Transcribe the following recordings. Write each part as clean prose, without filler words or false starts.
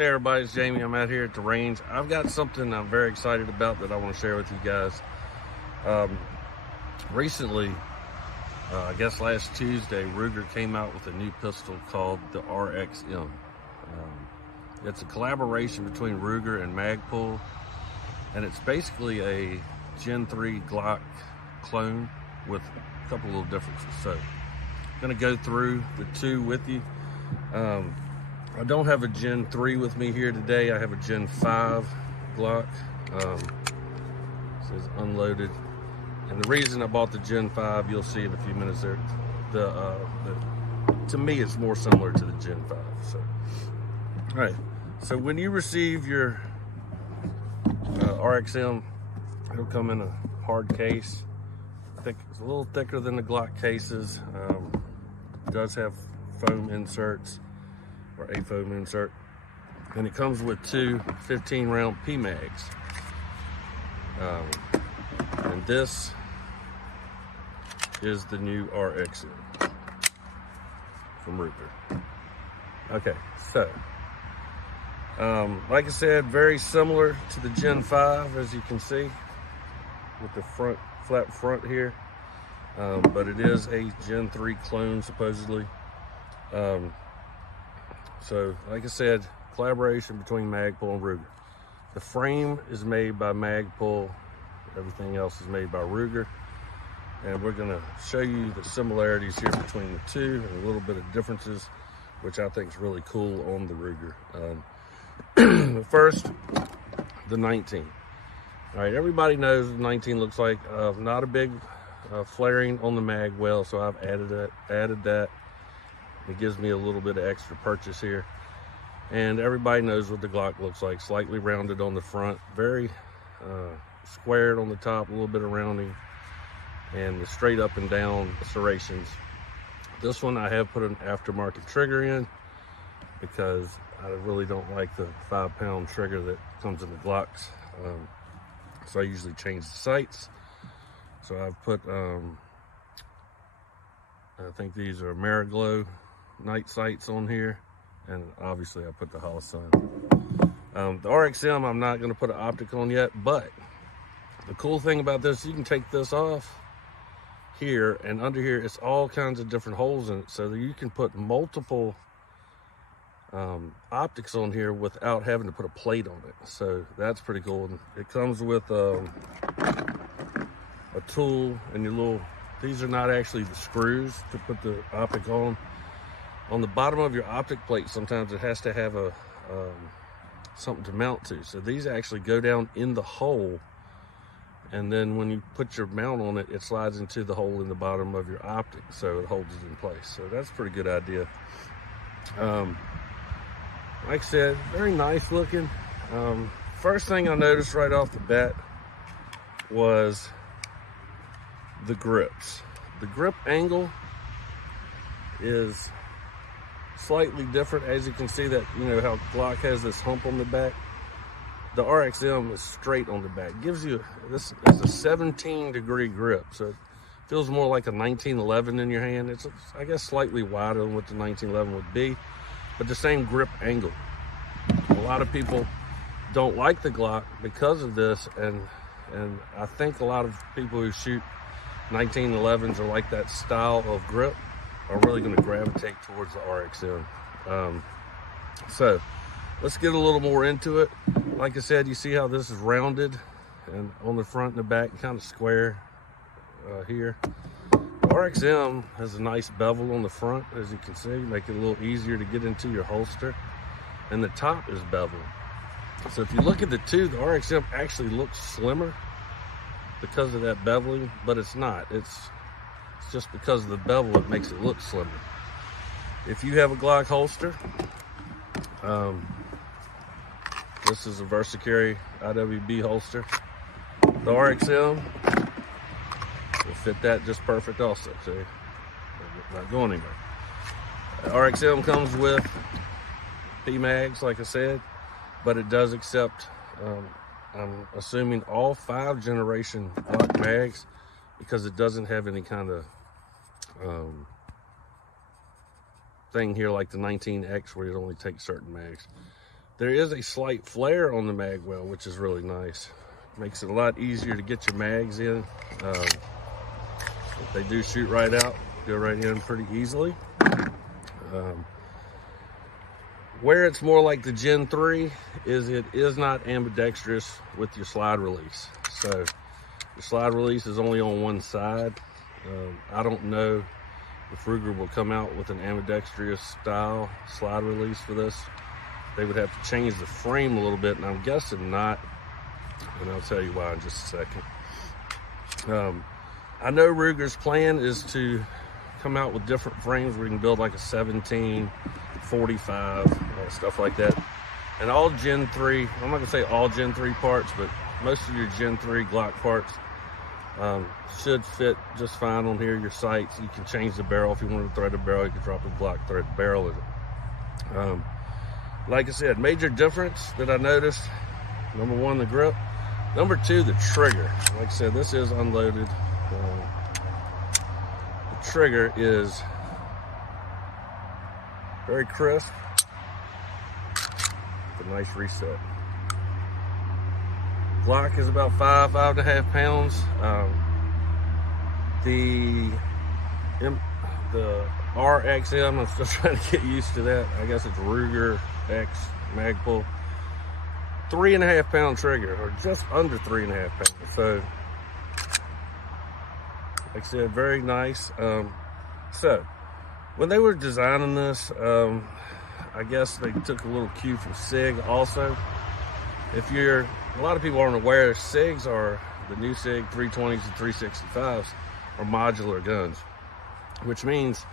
Hey everybody, it's Jamie. I'm out here at the range. I've got something I'm very excited about that I want to share with you guys. Recently, I guess last Tuesday, Ruger came out with a new pistol called the RXM. It's a collaboration between Ruger and Magpul, and it's basically a Gen 3 Glock clone with a couple little differences. So I'm going to go through the two with you. I don't have a Gen 3 with me here today. I have a Gen 5 Glock. It says unloaded. And the reason I bought the Gen 5, you'll see in a few minutes there, to me it's more similar to the Gen 5. So, all right. So when you receive your RXM, it'll come in a hard case. It's a little thicker than the Glock cases. It does have foam inserts, or a foam insert, and it comes with two 15-round PMags. And this is the new RXM from Ruger. Okay, so like I said, very similar to the Gen 5, as you can see, with the flat front here, but it is a Gen 3 clone supposedly. So, like I said, collaboration between Magpul and Ruger. The frame is made by Magpul. Everything else is made by Ruger. And we're going to show you the similarities here between the two and a little bit of differences, which I think is really cool on the Ruger. First, the 19. All right, everybody knows what the 19 looks like. Not a big flaring on the mag well, so I've added that. It gives me a little bit of extra purchase here. And everybody knows what the Glock looks like. Slightly rounded on the front, very squared on the top, a little bit of rounding, and the straight up and down serrations. This one I have put an aftermarket trigger in because I really don't like the 5-pound trigger that comes in the Glocks. So I usually change the sights. So I've put, I think these are Mariglow night sights on here, and obviously I put the Holosun. The RXM I'm not going to put an optic on yet, but the cool thing about this, you can take this off here, and under here it's all kinds of different holes in it, so that you can put multiple optics on here without having to put a plate on it. So that's pretty cool. And it comes with a tool, and your little, these are not actually the screws to put the optic on. On the bottom of your optic plate, sometimes it has to have a something to mount to. So these actually go down in the hole, and then when you put your mount on it, it slides into the hole in the bottom of your optic, so it holds it in place. So that's a pretty good idea. Like I said, very nice looking. First thing I noticed right off the bat was the grips. The grip angle is slightly different. As you can see, that, you know how Glock has this hump on the back, the RXM is straight on the back. Gives you, this is a 17-degree grip, so it feels more like a 1911 in your hand. It's, I guess, slightly wider than what the 1911 would be, but the same grip angle. A lot of people don't like the Glock because of this, and I think a lot of people who shoot 1911s or like that style of grip are really going to gravitate towards the RXM. So let's get a little more into it. Like I said, you see how this is rounded, and on the front and the back, kind of square here. The RXM has a nice bevel on the front, as you can see, make it a little easier to get into your holster. And the top is beveled. So if you look at the two, the RXM actually looks slimmer because of that beveling, but it's not. It's just because of the bevel, it makes it look slimmer. If you have a Glock holster, this is a VersaCarry IWB holster. The RXM will fit that just perfect also. See, not going anywhere. The RXM comes with PMags, like I said, but it does accept, I'm assuming, all 5 generation Glock mags, because it doesn't have any kind of thing here like the 19X where it only takes certain mags. There is a slight flare on the mag well, which is really nice. Makes it a lot easier to get your mags in. If they do shoot right out, go right in pretty easily. Where it's more like the Gen 3 is it is not ambidextrous with your slide release. So your slide release is only on one side. I don't know if Ruger will come out with an ambidextrous style slide release for this. They would have to change the frame a little bit, and I'm guessing not. And I'll tell you why in just a second. I know Ruger's plan is to come out with different frames where you can build like a 17, 45, stuff like that. And all Gen 3, I'm not gonna say all Gen 3 parts, but most of your Gen 3 Glock parts should fit just fine on here. Your sights, you can change the barrel. If you want to thread a barrel, you can drop a Glock thread barrel in it. Like I said, major difference that I noticed, number one, the grip. Number two, the trigger. Like I said, this is unloaded. The trigger is very crisp. It's a nice reset. Glock is about 5.5 pounds. The RXM, I'm still trying to get used to that. I guess it's Ruger X Magpul. 3.5 pound trigger, or just under 3.5 pounds. So, like I said, very nice. So, when they were designing this, I guess they took a little cue from SIG also. If you're, a lot of people aren't aware, SIGs are, the new SIG 320s and 365s are modular guns, which means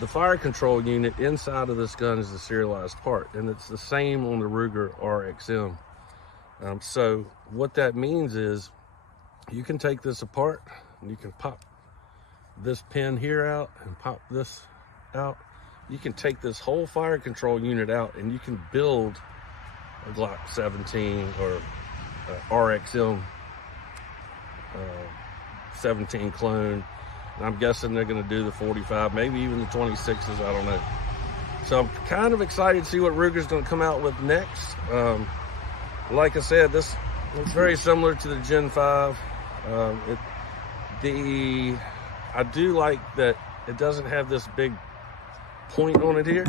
the fire control unit inside of this gun is a serialized part, and it's the same on the Ruger RXM. So what that means is you can take this apart and you can pop this pin here out and pop this out. You can take this whole fire control unit out and you can build a Glock 17 or RXM 17 clone. And I'm guessing they're going to do the 45, maybe even the 26s, I don't know. So I'm kind of excited to see what Ruger's going to come out with next. Like I said, this looks very similar to the Gen 5. I do like that it doesn't have this big point on it here.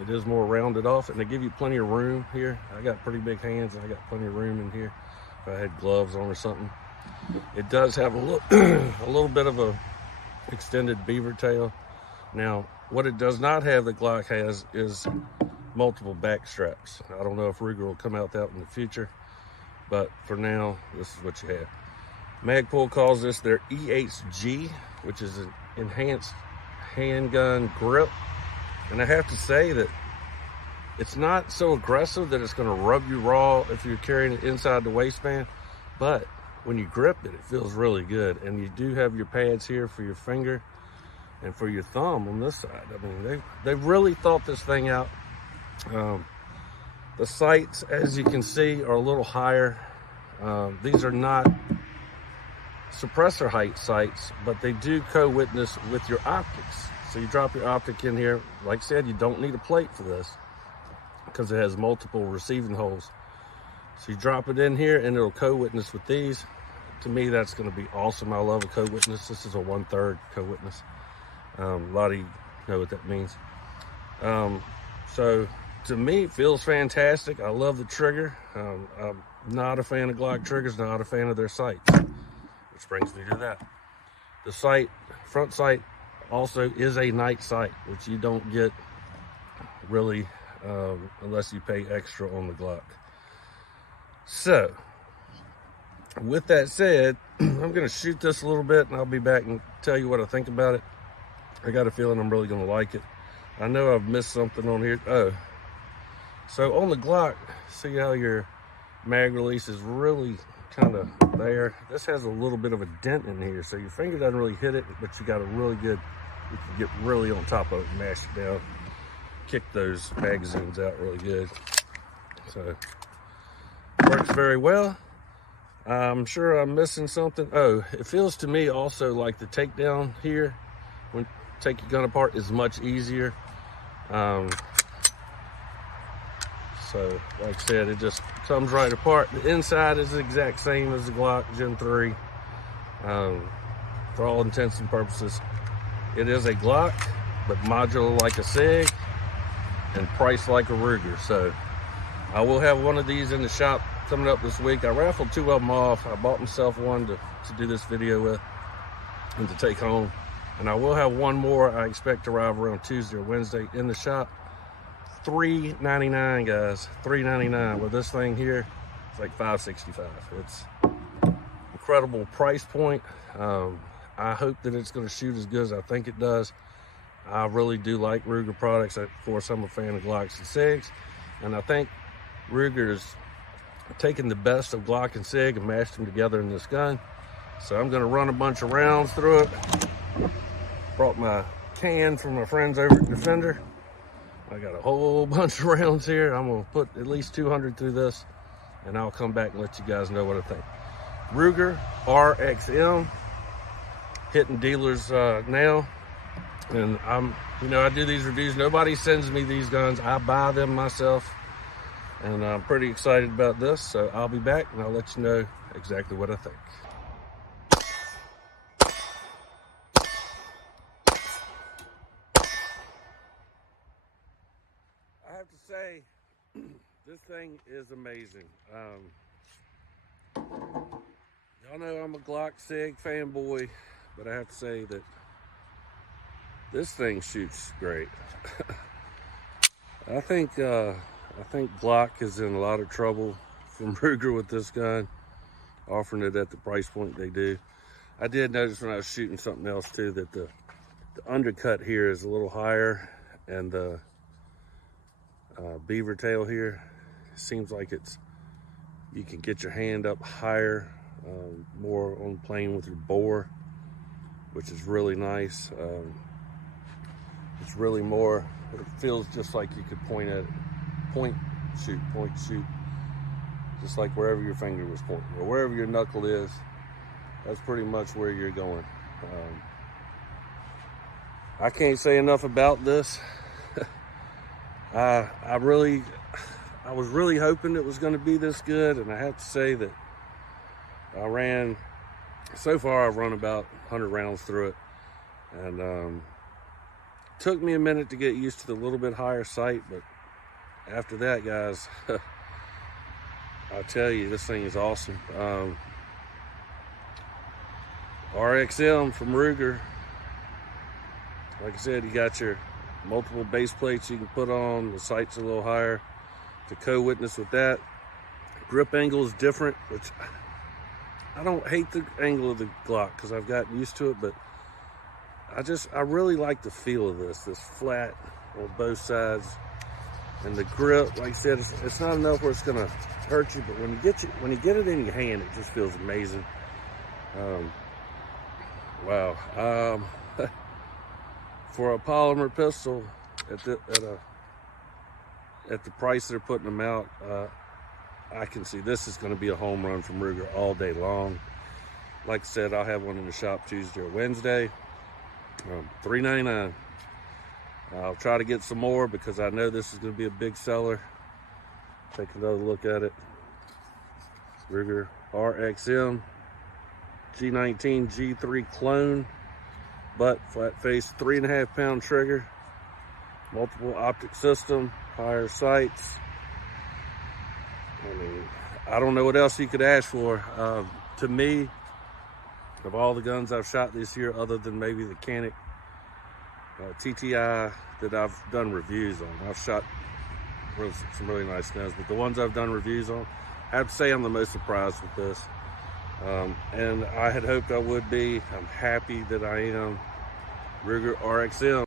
It is more rounded off, and they give you plenty of room here. I got pretty big hands, and I got plenty of room in here if I had gloves on or something. It does have a little bit of a extended beaver tail. Now, what it does not have that Glock has is multiple back straps. I don't know if Ruger will come out that in the future, but for now, this is what you have. Magpul calls this their EHG, which is an enhanced handgun grip. And I have to say that it's not so aggressive that it's going to rub you raw if you're carrying it inside the waistband, but when you grip it, it feels really good. And you do have your pads here for your finger and for your thumb on this side. I mean, they really thought this thing out. The sights, as you can see, are a little higher. These are not suppressor height sights, but they do co-witness with your optics. So you drop your optic in here. Like I said, you don't need a plate for this because it has multiple receiving holes. So you drop it in here and it'll co-witness with these. To me, that's going to be awesome. I love a co-witness. This is a 1/3 co-witness. A lot of you know what that means. So to me, it feels fantastic. I love the trigger. I'm not a fan of Glock triggers, not a fan of their sights, which brings me to that. The sight, front sight, also is a night sight, which you don't get really unless you pay extra on the Glock. So, with that said, I'm going to shoot this a little bit and I'll be back and tell you what I think about it. I got a feeling I'm really going to like it. I know I've missed something on here. Oh, so on the Glock, see how your mag release is really kind of there. This has a little bit of a dent in here, so your finger doesn't really hit it, but you got a really good, you can get really on top of it, mash it down, kick those magazines out really good. So works very well. I'm sure I'm missing something. Oh, it feels to me also like the takedown here, when you take your gun apart, is much easier. So like I said, it just comes right apart. The inside is the exact same as the Glock Gen 3. For all intents and purposes, it is a Glock, but modular like a SIG and priced like a Ruger. So I will have one of these in the shop coming up this week. I raffled 2 of them off. I bought myself one to do this video with and to take home. And I will have one more I expect to arrive around Tuesday or Wednesday in the shop. $3.99, guys, $3.99. With this thing here, it's like $5.65. It's incredible price point. I hope that it's going to shoot as good as I think it does. I really do like Ruger products. Of course, I'm a fan of Glocks and SIGs, and I think Ruger is taking the best of Glock and SIG and mashed them together in this gun. So I'm going to run a bunch of rounds through it. Brought my can from my friends over at Defender. I got a whole bunch of rounds here. I'm going to put at least 200 through this, and I'll come back and let you guys know what I think. Ruger RXM, hitting dealers now. And I do these reviews. Nobody sends me these guns. I buy them myself. And I'm pretty excited about this. So I'll be back and I'll let you know exactly what I think. I have to say, this thing is amazing. Y'all know I'm a Glock SIG fanboy, but I have to say that this thing shoots great. I think Glock is in a lot of trouble from Ruger with this gun, offering it at the price point they do. I did notice when I was shooting something else too that the undercut here is a little higher, and the beaver tail here seems like you can get your hand up higher, more on plane with your bore, which is really nice. It's really more, it feels just like you could point at it, point shoot, just like wherever your finger was pointing, or wherever your knuckle is, that's pretty much where you're going. I can't say enough about this. I was really hoping it was going to be this good, and I have to say that so far I've run about 100 rounds through it, and took me a minute to get used to the little bit higher sight, but after that, guys, I'll tell you, this thing is awesome. RXM from Ruger. Like I said, you got your multiple base plates you can put on. The sight's a little higher to co-witness with that. Grip angle is different, which I don't hate the angle of the Glock because I've gotten used to it, but I really like the feel of this flat on both sides. And the grip, like I said, it's not enough where it's gonna hurt you, but when you get it in your hand, it just feels amazing. Wow. For a polymer pistol at the price they're putting them out, I can see this is going to be a home run from Ruger all day long. Like I said, I'll have one in the shop Tuesday or Wednesday. $3.99. I'll try to get some more because I know this is going to be a big seller. Take another look at it. Ruger RXM G19 G3 clone, butt, flat face, 3.5 pound trigger, multiple optic system, higher sights. I mean, I don't know what else you could ask for. To me, of all the guns I've shot this year, other than maybe the Canic TTI that I've done reviews on, I've shot some really nice guns, but the ones I've done reviews on, I have to say I'm the most surprised with this. And I had hoped I would be. I'm happy that I am. Ruger RXM.